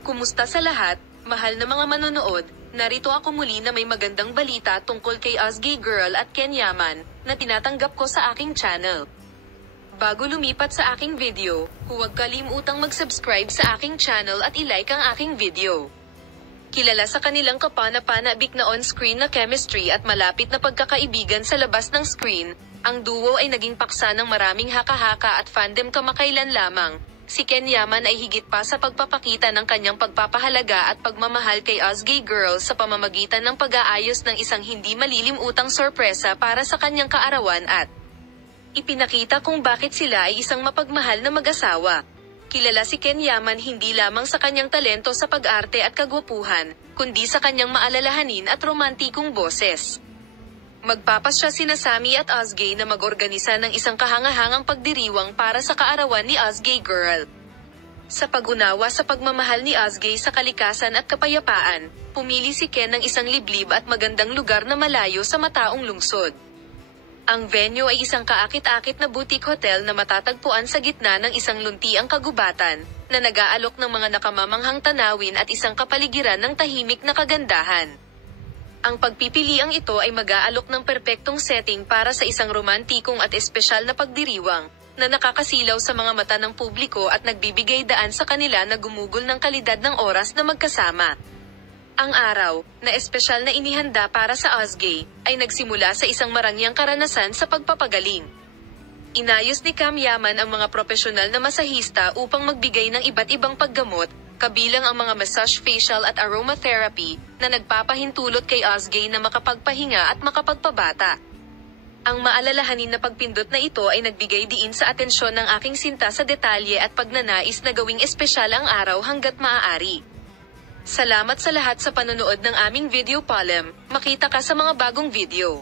Kumusta sa lahat, mahal na mga manonood, narito ako muli na may magandang balita tungkol kay Ozgie Girl at Ken Yaman, na tinatanggap ko sa aking channel. Bago lumipat sa aking video, huwag kalimutang mag-subscribe sa aking channel at i-like ang aking video. Kilala sa kanilang kapana-panabik na on-screen na chemistry at malapit na pagkakaibigan sa labas ng screen, ang duo ay naging paksa ng maraming haka-haka at fandom kamakailan lamang. Si Ken Yaman ay higit pa sa pagpapakita ng kanyang pagpapahalaga at pagmamahal kay Ozgie Girl sa pamamagitan ng pag-aayos ng isang hindi malilimutang sorpresa para sa kanyang kaarawan at ipinakita kung bakit sila ay isang mapagmahal na mag-asawa. Kilala si Ken Yaman hindi lamang sa kanyang talento sa pag-arte at kagwapuhan, kundi sa kanyang maalalahanin at romantikong boses. Magpapasya sina Sammy at Ozgie na mag-organisa ng isang kahangahangang pagdiriwang para sa kaarawan ni Ozgie Girl. Sa pag-unawa sa pagmamahal ni Ozgie sa kalikasan at kapayapaan, pumili si Ken ng isang liblib at magandang lugar na malayo sa mataong lungsod. Ang venue ay isang kaakit-akit na boutique hotel na matatagpuan sa gitna ng isang luntiang kagubatan, na nag-aalok ng mga nakamamanghang tanawin at isang kapaligiran ng tahimik na kagandahan. Ang pagpipiliang ito ay mag-aalok ng perpektong setting para sa isang romantikong at espesyal na pagdiriwang, na nakakasilaw sa mga mata ng publiko at nagbibigay daan sa kanila na gumugol ng kalidad ng oras na magkasama. Ang araw, na espesyal na inihanda para sa Ozgie, ay nagsimula sa isang marangyang karanasan sa pagpapagaling. Inayos ni Cam Yaman ang mga profesional na masahista upang magbigay ng iba't ibang paggamot, kabilang ang mga massage, facial at aromatherapy, na nagpapahintulot kay Ozgie na makapagpahinga at makapagpabata. Ang maalalahanin na pagpindot na ito ay nagbigay diin sa atensyon ng aking sinta sa detalye at pagnanais na gawing espesyal ang araw hanggat maaari. Salamat sa lahat sa panonood ng aming video palem, makita ka sa mga bagong video.